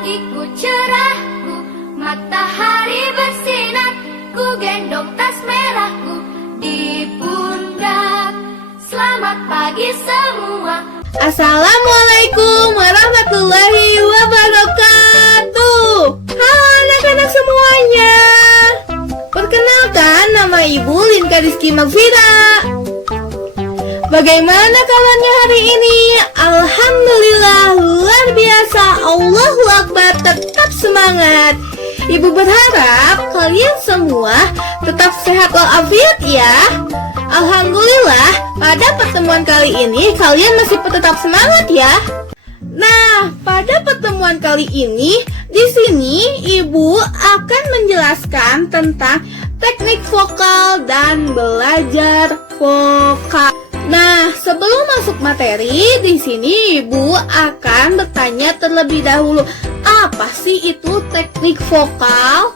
pagiku cerahku, matahari bersinar, ku gendong tas merahku di pundak. Selamat pagi semua. Assalamualaikum warahmatullahi wabarakatuh. Halo anak-anak semuanya. Perkenalkan, nama Ibu Linka Rizky Magfira. Bagaimana kabarnya hari ini? Alhamdulillah, luar biasa. Allahu Akbar, tetap semangat. Ibu berharap kalian semua tetap sehat walafiat ya. Alhamdulillah, pada pertemuan kali ini kalian masih tetap semangat ya. Nah, pada pertemuan kali ini di sini Ibu akan menjelaskan tentang teknik vokal dan belajar vokal. Nah, sebelum masuk materi, di sini Ibu akan bertanya terlebih dahulu, apa sih itu teknik vokal?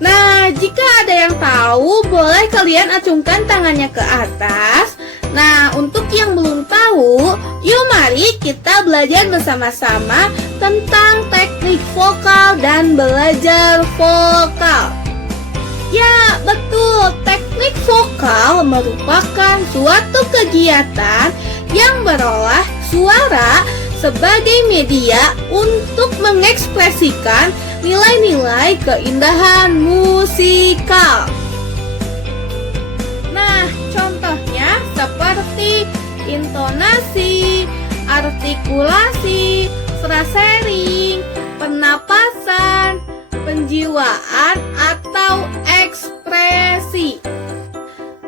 Nah, jika ada yang tahu, boleh kalian acungkan tangannya ke atas. Nah, untuk yang belum tahu, yuk mari kita belajar bersama-sama tentang teknik vokal dan belajar vokal. Ya, betul. Teknik vokal merupakan suatu kegiatan yang berolah suara sebagai media untuk mengekspresikan nilai-nilai keindahan musikal. Nah, contohnya seperti intonasi, artikulasi, frasering, penapasan, penjiwaan, atau ekspresi.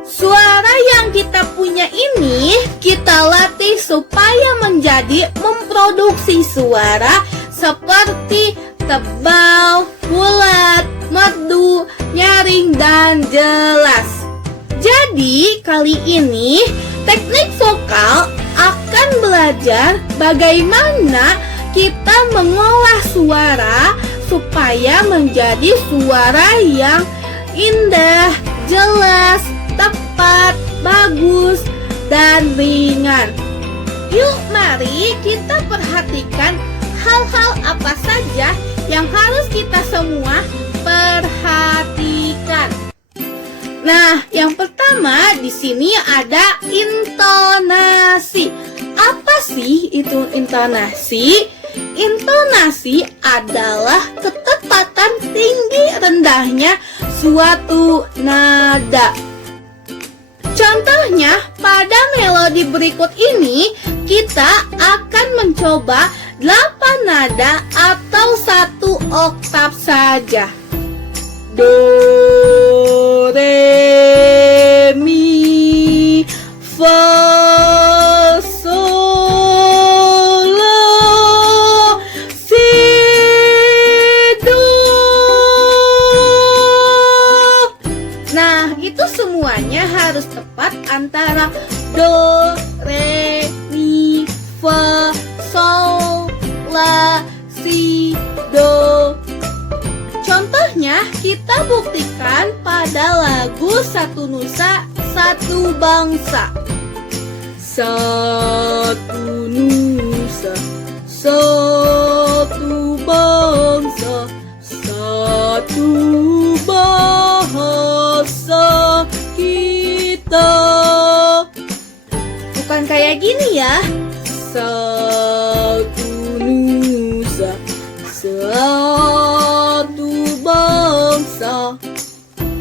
Suara yang kita punya ini kita latih supaya menjadi memproduksi suara seperti tebal, bulat, merdu, nyaring, dan jelas. Jadi kali ini teknik vokal akan belajar bagaimana kita mengolah suara supaya menjadi suara yang indah, jelas, tepat, bagus, dan ringan. Yuk mari kita perhatikan hal-hal apa saja yang harus kita semua perhatikan. Nah, yang pertama di sini ada intonasi. Apa sih itu intonasi? Intonasi adalah ketepatan tinggi rendahnya suatu nada. Contohnya, pada melodi berikut ini kita akan mencoba 8 nada atau 1 oktav saja. Do, re, mi, fa, sol, la, si, do. Nah, itu semuanya harus tepat antara do, re, mi, fa, sol, la, si, do. Contohnya kita buktikan pada lagu Satu Nusa, Satu Bangsa. Satu nusa, satu bangsa, satu bahasa kita. Bukan kayak gini ya. Satu nusa, satu bangsa.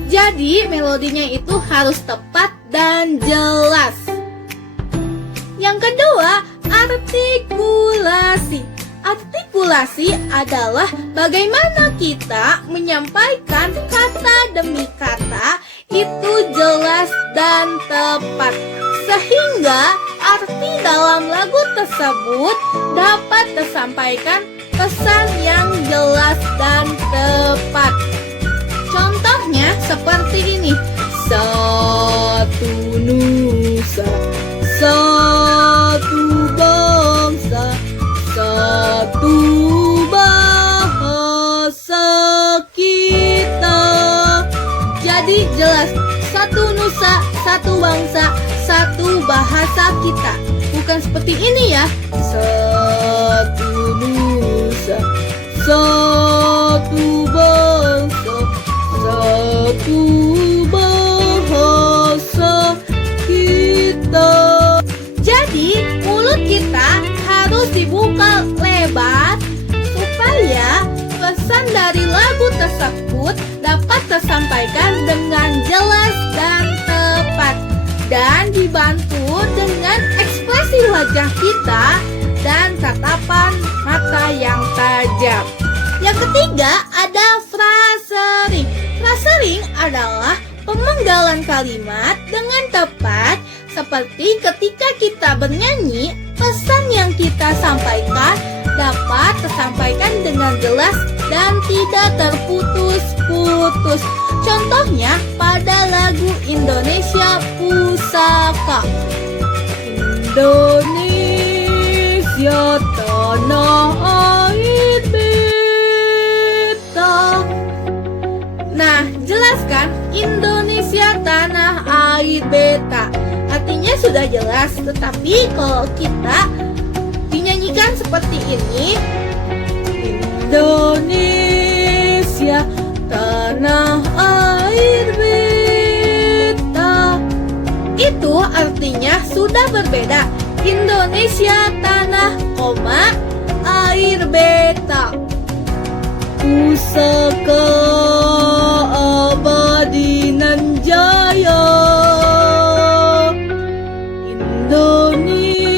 Jadi melodinya itu harus tepat dan jelas. Yang kedua, artikulasi. Artikulasi adalah bagaimana kita menyampaikan kata demi kata itu jelas dan tepat, sehingga arti dalam lagu tersebut dapat tersampaikan pesan yang jelas dan tepat. Contohnya seperti ini. Satu nusa, satu bangsa, satu bahasa kita. Jadi jelas, satu nusa, satu bangsa, satu bahasa kita. Bukan seperti ini ya. Satu nusa, satu bangsa, satu bahasa kita. Jadi mulut kita harus dibuka lebar supaya pesan dari lagu tersebut dapat tersampaikan dengan jelas dan tepat, dan dibantu dengan ekspresi wajah kita dan tatapan mata yang tajam. Yang ketiga ada frasering. Frasering adalah pemenggalan kalimat dengan tepat, seperti ketika kita bernyanyi, pesan yang kita sampaikan dapat tersampaikan dengan jelas dan tidak terputus-putus. Contohnya pada lagu Indonesia Pusaka. Indonesia tanah air beta. Nah, jelaskan Indonesia tanah air beta. Artinya sudah jelas, tetapi kalau kita dinyanyikan seperti ini, Indonesia tanah air beta, itu artinya sudah berbeda. Indonesia tanah, air beta. Pusaka abadi nan jaya, Indonesia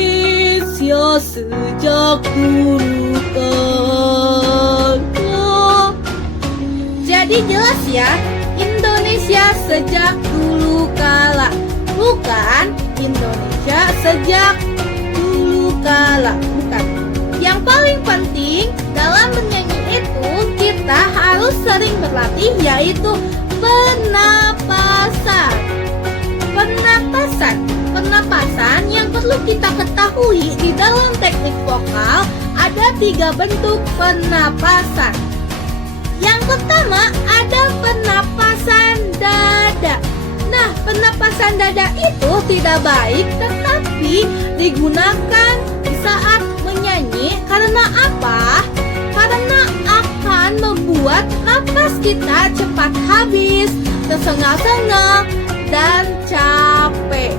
sejak dulu kala. Jadi jelas ya, Indonesia sejak dulu kala, bukan Indonesia sejak dulu kala, bukan. Yang paling penting dalam bernyanyi itu kita harus sering berlatih, yaitu pernapasan. Pernapasan yang perlu kita ketahui di dalam teknik vokal ada 3 bentuk pernapasan. Yang pertama ada pernapasan dada. Nah, pernapasan dada itu tidak baik tetapi digunakan di saat menyanyi. Karena apa? Karena akan membuat napas kita cepat habis, tersengal-sengal, dan capek.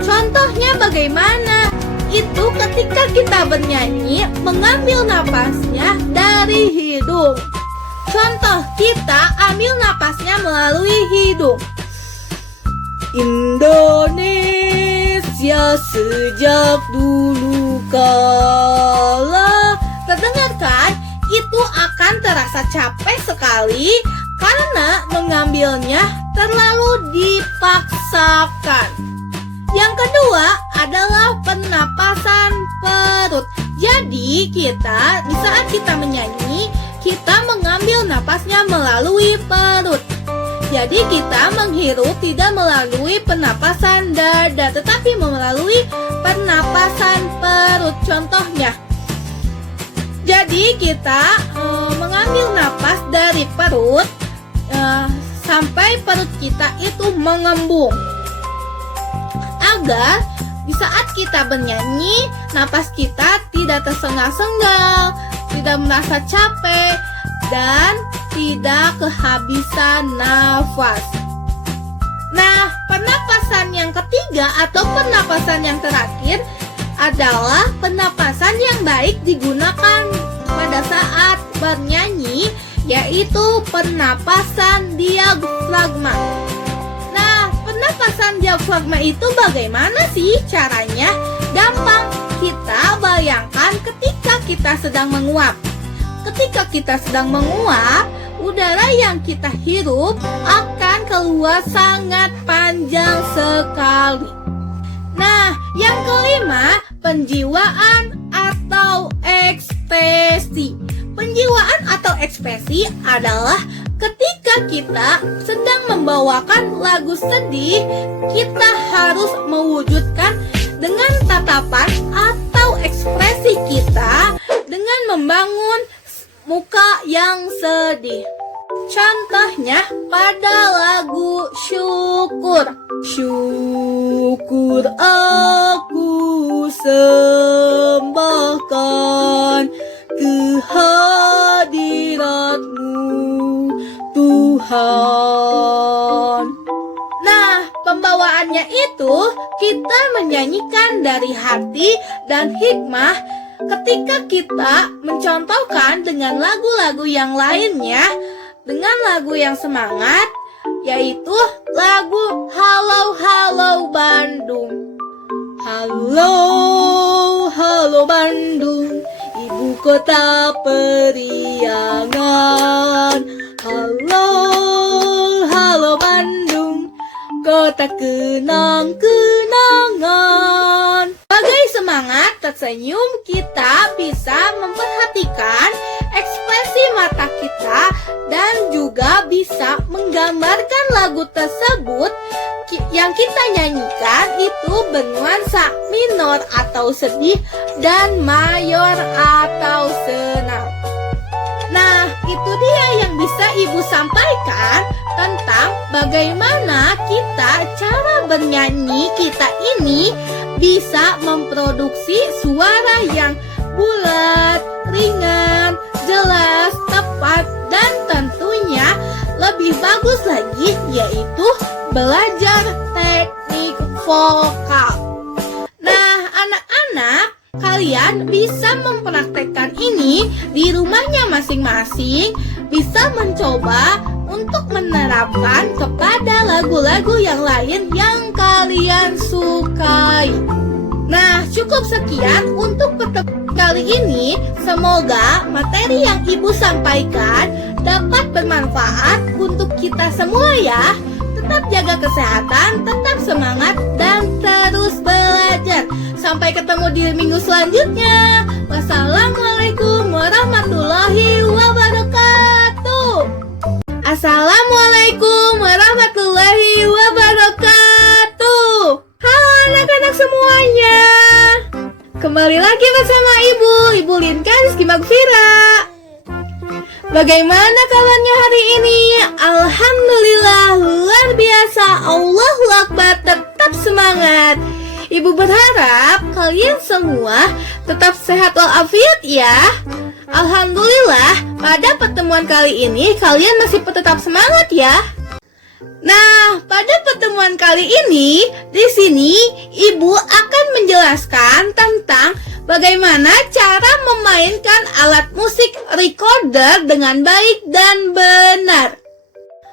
Contohnya bagaimana? Itu ketika kita bernyanyi mengambil napasnya dari hidung. Contoh, kita ambil napasnya melalui hidung. Indonesia sejak dulu kala. Terdengar kan? Itu akan terasa capek sekali karena mengambilnya terlalu dipaksakan. Yang kedua adalah pernapasan perut. Jadi kita di saat kita menyanyi, kita mengambil napasnya melalui perut. Jadi kita menghirup tidak melalui pernapasan dada, tetapi melalui pernapasan perut. Contohnya, jadi kita mengambil napas dari perut sampai perut kita itu mengembung, agar di saat kita bernyanyi, napas kita tidak tersengal-sengal, tidak merasa capek, dan tidak kehabisan nafas. Nah, pernapasan yang ketiga atau pernapasan yang terakhir adalah pernapasan yang baik digunakan pada saat bernyanyi, yaitu pernapasan diafragma. Nah, pernapasan diafragma itu bagaimana sih caranya? Gampang, kita bayangkan ketika kita sedang menguap. Ketika kita sedang menguap, udara yang kita hirup akan keluar sangat panjang sekali. Nah, yang kelima, penjiwaan atau ekspresi. Penjiwaan atau ekspresi adalah ketika kita sedang membawakan lagu sedih, kita harus mewujudkan dengan tatapan atau ekspresi kita dengan membangun muka yang sedih. Contohnya pada lagu Syukur. Syukur aku sembahkan kehadiran Tuhan. Nah, pembawaannya itu kita menyanyikan dari hati dan hikmah ketika kita mencontohkan dengan lagu-lagu yang lainnya dengan lagu yang semangat, yaitu lagu Halo Halo Bandung. Halo Halo Bandung, ibu kota periangan. Halo Halo Bandung, kota kenang-kenangan. Sebagai semangat tersenyum, kita bisa memperhatikan ekspresi mata kita dan juga bisa menggambarkan lagu tersebut yang kita nyanyikan itu bernuansa minor atau sedih dan mayor atau senang. Nah, itu dia yang bisa Ibu sampaikan tentang bagaimana cara bernyanyi kita ini bisa memproduksi suara yang bulat, ringan, jelas, tepat, dan tentunya lebih bagus lagi, yaitu belajar teknik vokal. Nah, anak-anak, kalian bisa mempraktekkan ini di rumahnya masing-masing, bisa mencoba untuk menerapkan kepada lagu-lagu yang lain yang kalian sukai. Nah, cukup sekian untuk pertemuan kali ini. Semoga materi yang Ibu sampaikan dapat bermanfaat untuk kita semua ya. Tetap jaga kesehatan, tetap semangat, dan terus belajar. Sampai ketemu di minggu selanjutnya. Wassalamualaikum warahmatullahi wabarakatuh. Assalamualaikum warahmatullahi wabarakatuh. Halo anak-anak semuanya. Kembali lagi bersama Ibu Linka Rizky Magfira. Bagaimana kabarnya hari ini? Alhamdulillah, luar biasa. Allahu Akbar, tetap semangat. Ibu berharap kalian semua tetap sehat walafiat ya. Alhamdulillah, pada pertemuan kali ini kalian masih tetap semangat ya. Nah, pada pertemuan kali ini di sini Ibu akan menjelaskan tentang bagaimana cara memainkan alat musik recorder dengan baik dan benar.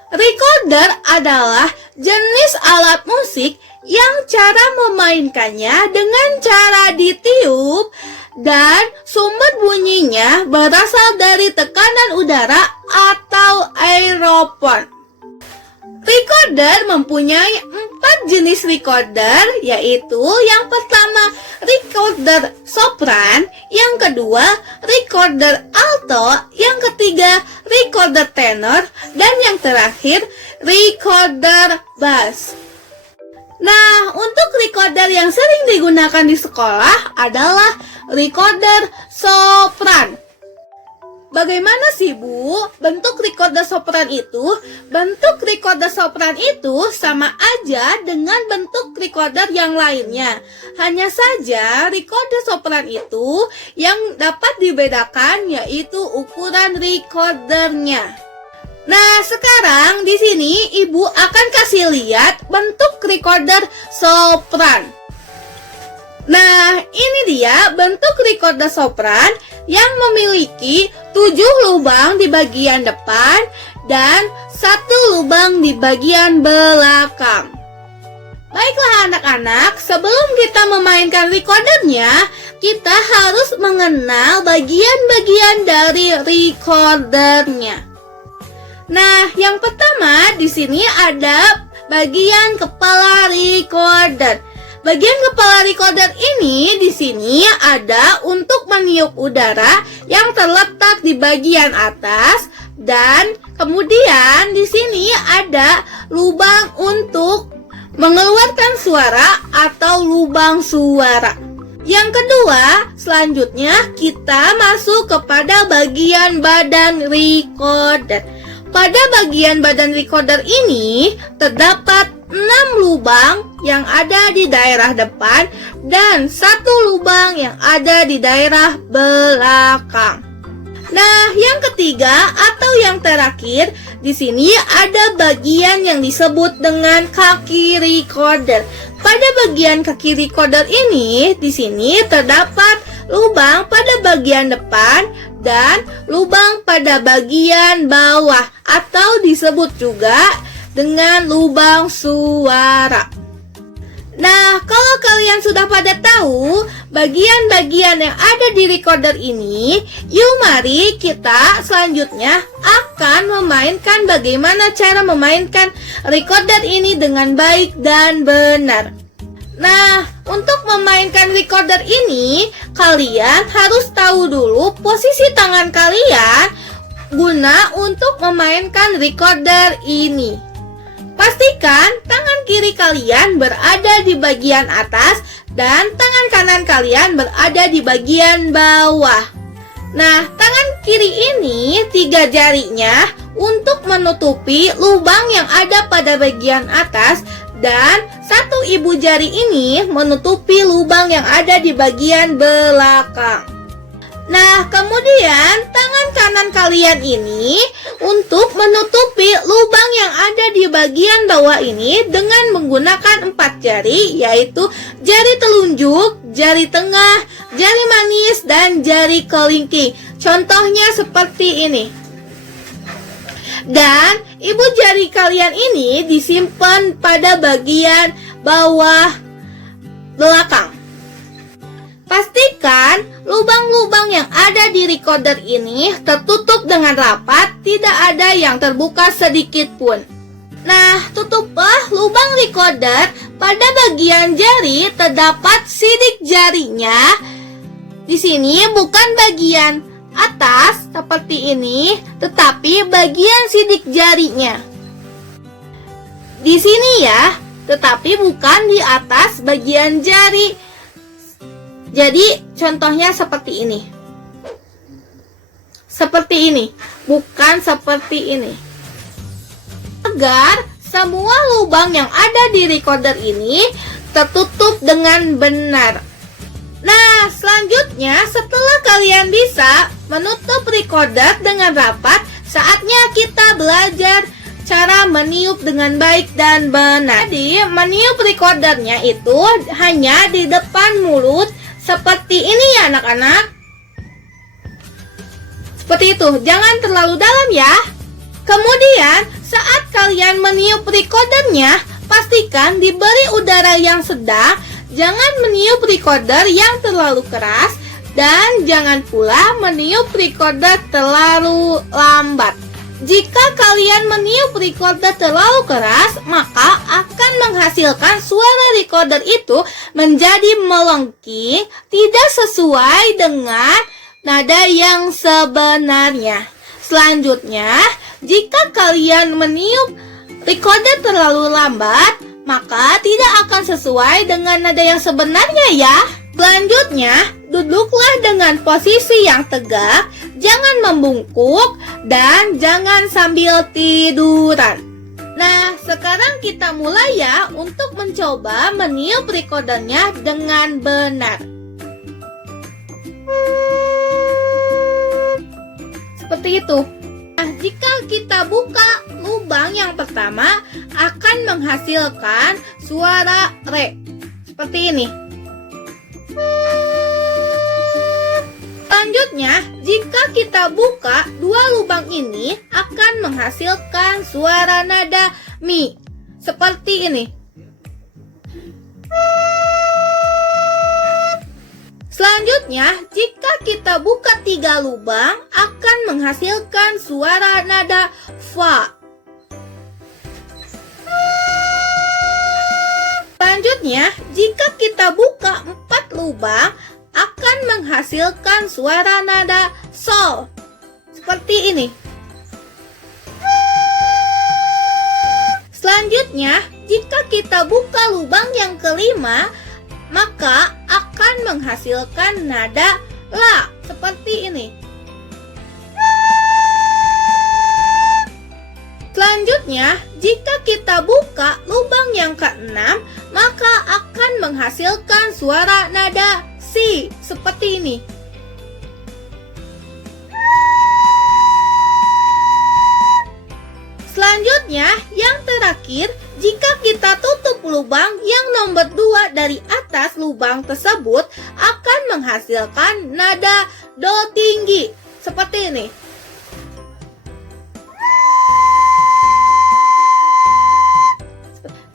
Recorder adalah jenis alat musik yang cara memainkannya dengan cara ditiup dan sumber bunyinya berasal dari tekanan udara atau aeropon. Recorder mempunyai 4 jenis recorder, yaitu yang pertama recorder sopran, yang kedua recorder alto, yang ketiga recorder tenor, dan yang terakhir recorder bass. Nah, untuk recorder yang sering digunakan di sekolah adalah recorder sopran. Bagaimana sih Bu bentuk recorder sopran itu? Bentuk recorder sopran itu sama aja dengan bentuk recorder yang lainnya. Hanya saja recorder sopran itu yang dapat dibedakan yaitu ukuran recordernya. Nah, sekarang di sini Ibu akan kasih lihat bentuk recorder sopran. Nah, ini dia bentuk recorder sopran yang memiliki 7 lubang di bagian depan dan 1 lubang di bagian belakang. Baiklah anak-anak, sebelum kita memainkan recordernya, kita harus mengenal bagian-bagian dari recordernya. Nah, yang pertama di sini ada bagian kepala recorder. Bagian kepala recorder ini di sini ada untuk meniup udara yang terletak di bagian atas dan kemudian di sini ada lubang untuk mengeluarkan suara atau lubang suara. Yang kedua, selanjutnya kita masuk kepada bagian badan recorder. Pada bagian badan recorder ini terdapat 6 lubang yang ada di daerah depan dan 1 lubang yang ada di daerah belakang. Nah, yang ketiga atau yang terakhir, di sini ada bagian yang disebut dengan kaki recorder. Pada bagian kaki recorder ini, di sini terdapat lubang pada bagian depan dan lubang pada bagian bawah atau disebut juga dengan lubang suara. Nah, kalau kalian sudah pada tahu bagian-bagian yang ada di recorder ini, yuk mari kita selanjutnya akan memainkan bagaimana cara memainkan recorder ini dengan baik dan benar. Nah, untuk memainkan recorder ini, kalian harus tahu dulu posisi tangan kalian guna untuk memainkan recorder ini. Pastikan tangan kiri kalian berada di bagian atas dan tangan kanan kalian berada di bagian bawah. Nah, tangan kiri ini 3 jarinya untuk menutupi lubang yang ada pada bagian atas dan 1 ibu jari ini menutupi lubang yang ada di bagian belakang. Nah, kemudian tangan kanan kalian ini untuk menutupi lubang yang ada di bagian bawah ini dengan menggunakan 4 jari, yaitu jari telunjuk, jari tengah, jari manis, dan jari kelingking. Contohnya seperti ini. Dan ibu jari kalian ini disimpan pada bagian bawah belakang. Pastikan lubang-lubang yang ada di recorder ini tertutup dengan rapat, tidak ada yang terbuka sedikit pun. Nah, tutuplah lubang recorder pada bagian jari terdapat sidik jarinya. Di sini bukan bagian atas seperti ini, tetapi bagian sidik jarinya. Di sini ya, tetapi bukan di atas bagian jari. Jadi contohnya seperti ini. Seperti ini, bukan seperti ini. Agar semua lubang yang ada di recorder ini tertutup dengan benar. Nah, selanjutnya setelah kalian bisa menutup recorder dengan rapat, saatnya kita belajar cara meniup dengan baik dan benar. Jadi, meniup recordernya itu hanya di depan mulut, seperti ini ya anak-anak. Seperti itu, jangan terlalu dalam ya. Kemudian, saat kalian meniup recordernya, pastikan diberi udara yang sedang. Jangan meniup recorder yang terlalu keras, dan jangan pula meniup recorder terlalu lambat. Jika kalian meniup recorder terlalu keras, maka akan menghasilkan suara recorder itu menjadi melengking, tidak sesuai dengan nada yang sebenarnya. Selanjutnya, jika kalian meniup recorder terlalu lambat, maka tidak akan sesuai dengan nada yang sebenarnya ya. Selanjutnya, duduklah dengan posisi yang tegak, jangan membungkuk, dan jangan sambil tiduran. Nah, sekarang kita mulai ya untuk mencoba meniup recordernya dengan benar. Seperti itu. Nah, jika kita buka lubang yang pertama, akan menghasilkan suara re. Seperti ini. Selanjutnya, jika kita buka dua lubang ini akan menghasilkan suara nada mi. Seperti ini. Selanjutnya, jika kita buka 3 lubang akan menghasilkan suara nada fa. Selanjutnya, jika kita buka 4 lubang akan menghasilkan suara nada sol. Seperti ini. Selanjutnya, jika kita buka lubang yang kelima, maka akan menghasilkan nada la. Seperti ini. Selanjutnya, jika kita buka lubang yang keenam, maka akan menghasilkan suara nada si. Seperti ini. Selanjutnya, yang terakhir, jika kita tutup lubang yang nomor 2 dari atas lubang tersebut akan menghasilkan nada do tinggi. Seperti ini.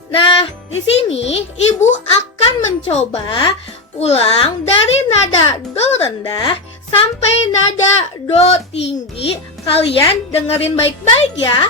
Nah, di sini ibu akan mencoba ulang dari nada do rendah sampai nada do tinggi. Kalian dengerin baik-baik ya.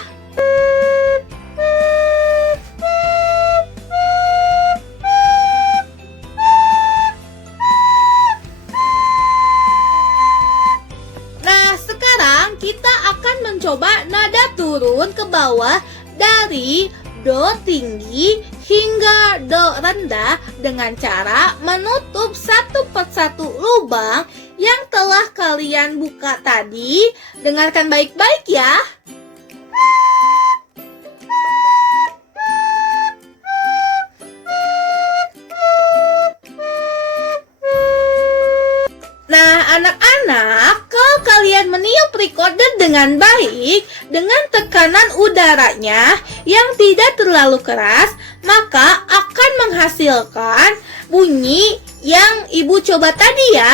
Nah, sekarang kita akan mencoba nada turun ke bawah dari do tinggi hingga do rendah dengan cara menutup satu persatu lubang yang telah kalian buka tadi. Dengarkan baik-baik ya. Nah, anak-anak, kalau kalian meniup recorder dengan baik, dengan tekanan udaranya yang tidak terlalu keras, maka akan menghasilkan bunyi yang ibu coba tadi ya.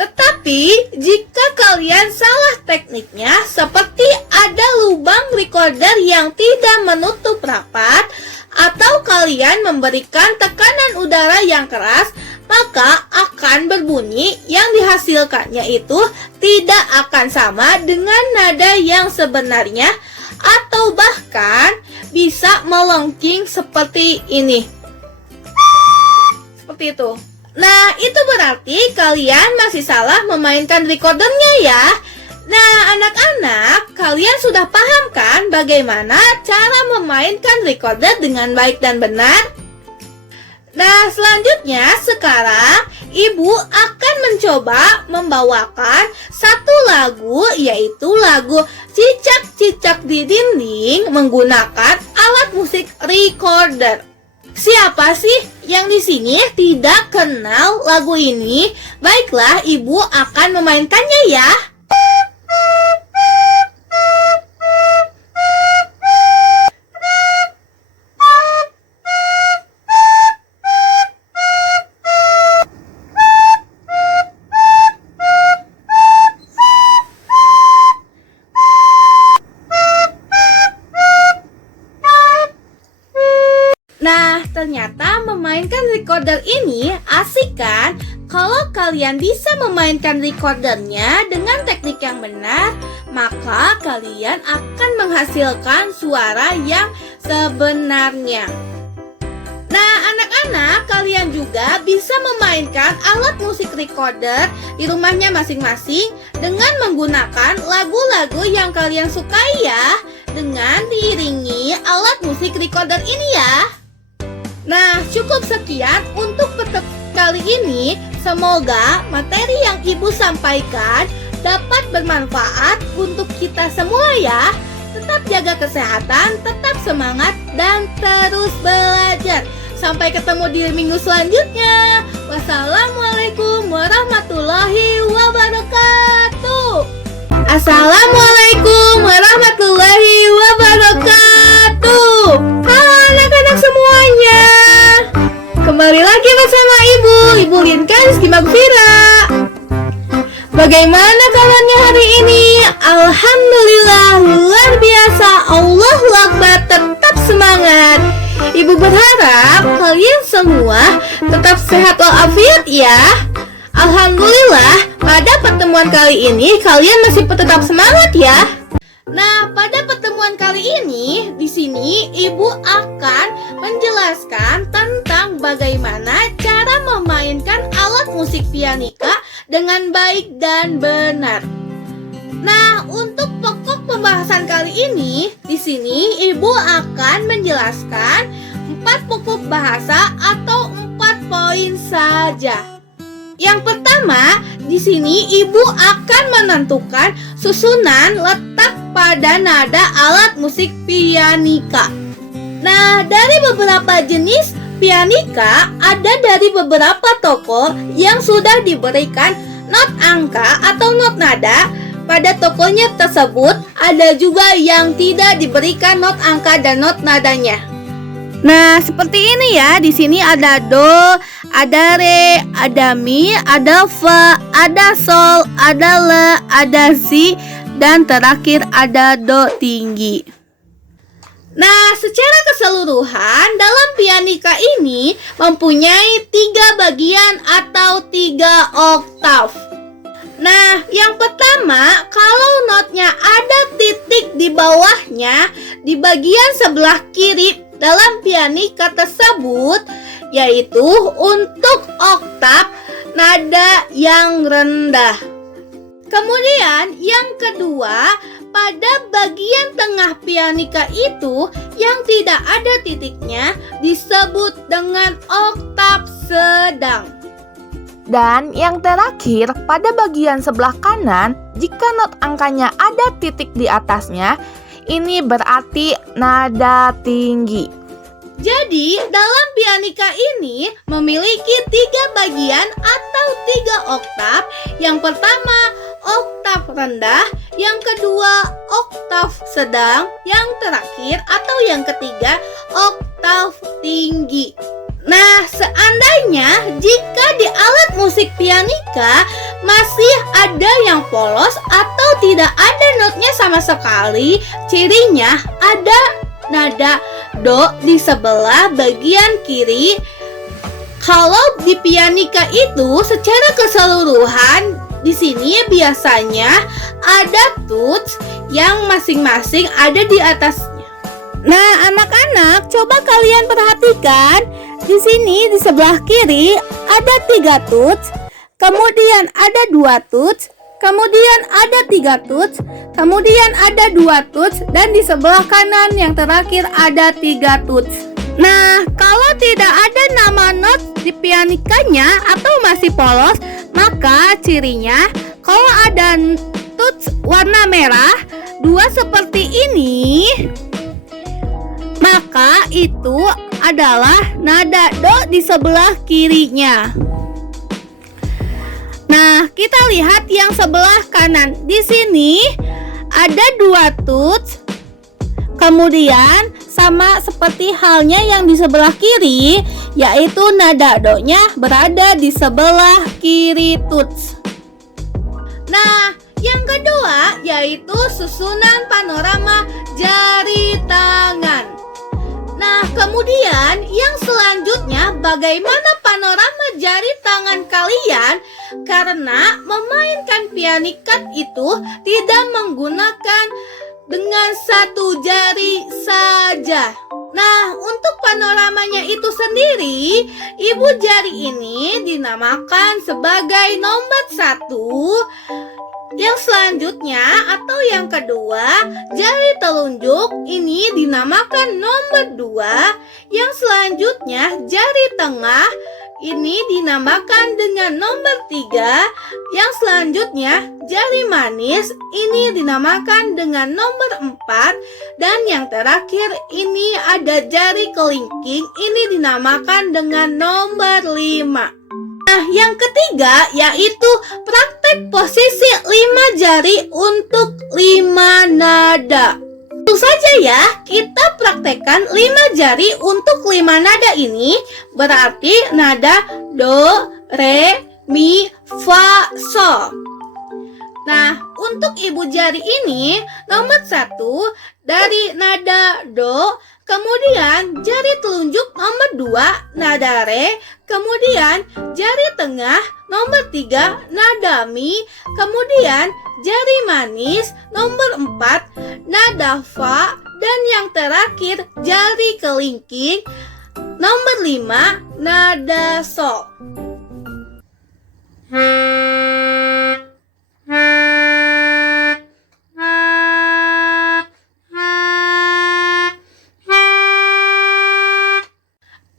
Tetapi, jika kalian salah tekniknya, seperti ada lubang recorder yang tidak menutup rapat, atau kalian memberikan tekanan udara yang keras, maka akan berbunyi yang dihasilkannya itu tidak akan sama dengan nada yang sebenarnya, atau bahkan bisa melengking seperti ini. Seperti itu. Nah, itu berarti kalian masih salah memainkan recordernya ya. Nah, anak-anak, kalian sudah paham kan bagaimana cara memainkan recorder dengan baik dan benar? Nah, selanjutnya sekarang ibu akan mencoba membawakan satu lagu, yaitu lagu Cicak-Cicak di Dinding menggunakan alat musik recorder. Siapa sih yang di sini tidak kenal lagu ini? Baiklah, ibu akan memainkannya ya. Nah, ternyata memainkan recorder ini asik kan? Kalau kalian bisa memainkan recordernya dengan teknik yang benar, maka kalian akan menghasilkan suara yang sebenarnya. Nah, anak-anak, kalian juga bisa memainkan alat musik recorder di rumahnya masing-masing dengan menggunakan lagu-lagu yang kalian sukai ya, dengan diiringi alat musik recorder ini ya. Nah, cukup sekian untuk kali ini. Semoga materi yang ibu sampaikan dapat bermanfaat untuk kita semua ya. Tetap jaga kesehatan, tetap semangat, dan terus belajar. Sampai ketemu di minggu selanjutnya. Wassalamualaikum warahmatullahi wabarakatuh. Assalamualaikum warahmatullahi wabarakatuh. Halo anak-anak semuanya. Kembali lagi bersama Ibu Linka Rizky Magfira. Bagaimana kabarnya hari ini? Alhamdulillah, luar biasa. Allahu Akbar, tetap semangat. Ibu berharap kalian semua tetap sehat walafiat ya. Alhamdulillah, pada pertemuan kali ini kalian masih tetap semangat ya. Nah, pada pertemuan kali ini di sini ibu akan menjelaskan tentang bagaimana cara memainkan alat musik pianika dengan baik dan benar. Nah, untuk pokok pembahasan kali ini di sini ibu akan menjelaskan 4 pokok bahasa atau 4 poin saja. Yang pertama, di sini ibu akan menentukan susunan letak pada nada alat musik pianika. Nah, dari beberapa jenis pianika ada dari beberapa toko yang sudah diberikan not angka atau not nada pada tokonya tersebut ada juga yang tidak diberikan not angka dan not nadanya. Nah, seperti ini ya. Di sini ada do, ada re, ada mi, ada fa, ada sol, ada le, ada si, dan terakhir ada do tinggi. Nah, secara keseluruhan dalam pianika ini mempunyai 3 bagian atau 3 oktav. Nah, yang pertama, kalau notnya ada titik di bawahnya di bagian sebelah kiri dalam pianika tersebut, yaitu untuk oktav nada yang rendah. Kemudian yang kedua, pada bagian tengah pianika itu yang tidak ada titiknya disebut dengan oktav sedang. Dan yang terakhir, pada bagian sebelah kanan, jika not angkanya ada titik di atasnya, ini berarti nada tinggi. Jadi, dalam pianika ini memiliki 3 bagian atau 3 oktav. Yang pertama, oktav rendah, yang kedua, oktav sedang, yang terakhir atau yang ketiga, oktav tinggi. Nah, seandainya jika di alat musik pianika masih ada yang polos atau tidak ada notnya sama sekali, cirinya ada nada do di sebelah bagian kiri. Kalau di pianika itu secara keseluruhan di sini biasanya ada tuts yang masing-masing ada di atasnya. Nah, anak-anak, coba kalian perhatikan. Di sini di sebelah kiri ada 3 tuts, kemudian ada 2 tuts, kemudian ada 3 tuts, kemudian ada 2 tuts, dan di sebelah kanan yang terakhir ada 3 tuts. Nah, kalau tidak ada nama not di pianikanya atau masih polos, maka cirinya kalau ada tuts warna merah, 2 seperti ini, maka itu adalah nada do di sebelah kirinya. Nah, kita lihat yang sebelah kanan. Di sini ada 2 tuts. Kemudian sama seperti halnya yang di sebelah kiri, yaitu nada do-nya berada di sebelah kiri tuts. Nah, yang kedua yaitu susunan panorama jari tangan. Nah, kemudian yang selanjutnya bagaimana panorama jari tangan kalian? Karena memainkan pianika itu tidak menggunakan dengan 1 jari saja. Nah, untuk panoramanya itu sendiri, ibu jari ini dinamakan sebagai nomor 1. Yang selanjutnya atau yang kedua, jari telunjuk ini dinamakan nomor 2. Yang selanjutnya, jari tengah ini dinamakan dengan nomor 3. Yang selanjutnya, jari manis ini dinamakan dengan nomor 4. Dan yang terakhir ini ada jari kelingking, ini dinamakan dengan nomor 5. Nah, yang ketiga yaitu praktek posisi 5 jari untuk 5 nada. Tentu saja ya, kita praktekkan 5 jari untuk 5 nada ini, berarti nada do, re, mi, fa, sol. Nah, untuk ibu jari ini, nomor 1 dari nada do, kemudian jari telunjuk nomor 2 nada re, kemudian jari tengah nomor 3 nada mi, kemudian jari manis nomor 4 nada fa, dan yang terakhir jari kelingking nomor 5 nada sol.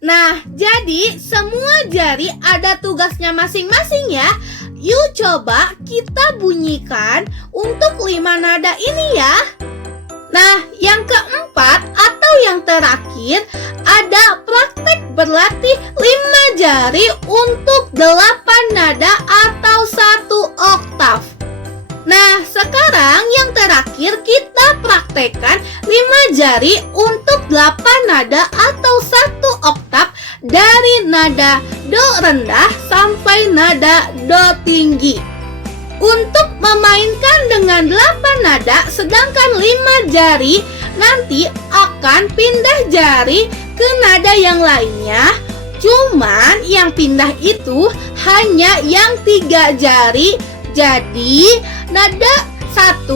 Nah, jadi semua jari ada tugasnya masing-masing ya. Yuk coba kita bunyikan untuk 5 nada ini ya. Nah, yang keempat atau yang terakhir ada praktek berlatih 5 jari untuk 8 nada atau 1 oktav. Nah, sekarang yang terakhir kita praktekkan 5 jari untuk 8 nada atau 1 oktav dari nada do rendah sampai nada do tinggi. Untuk memainkan dengan 8 nada sedangkan 5 jari, nanti akan pindah jari ke nada yang lainnya. Cuman yang pindah itu hanya yang 3 jari. Jadi nada 1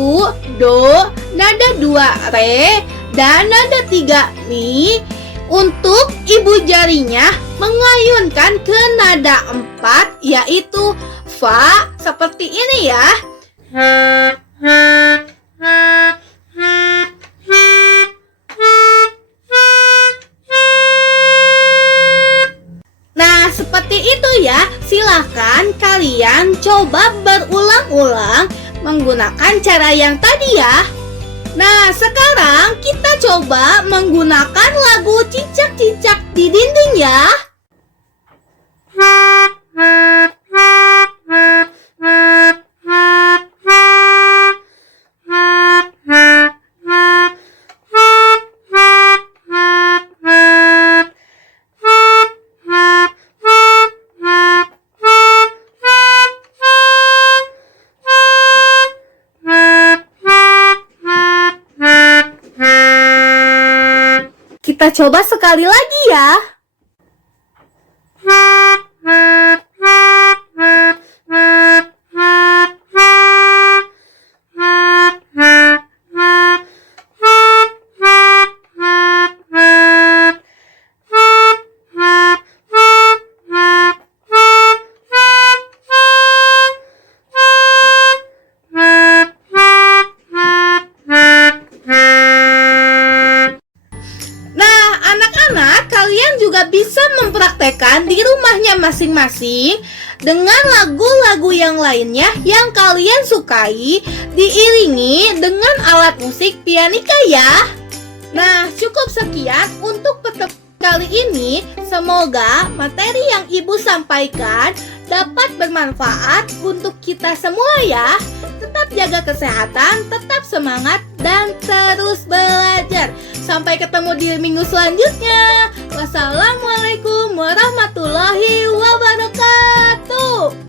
do, nada 2 re, dan nada 3 mi. Untuk ibu jarinya mengayunkan ke nada 4 yaitu fa, seperti ini ya. Nah, seperti itu ya. Silahkan kalian coba berulang-ulang menggunakan cara yang tadi ya. Nah, sekarang kita coba menggunakan lagu cicak-cicak di dinding ya. Kita coba sekali lagi ya. Bisa mempraktekkan di rumahnya masing-masing dengan lagu-lagu yang lainnya yang kalian sukai, diiringi dengan alat musik pianika ya. Nah, cukup sekian untuk pertemuan kali ini. Semoga materi yang Ibu sampaikan dapat bermanfaat untuk kita semua ya. Tetap jaga kesehatan, tetap semangat, dan terus belajar. Sampai ketemu di minggu selanjutnya. Wassalamualaikum warahmatullahi wabarakatuh.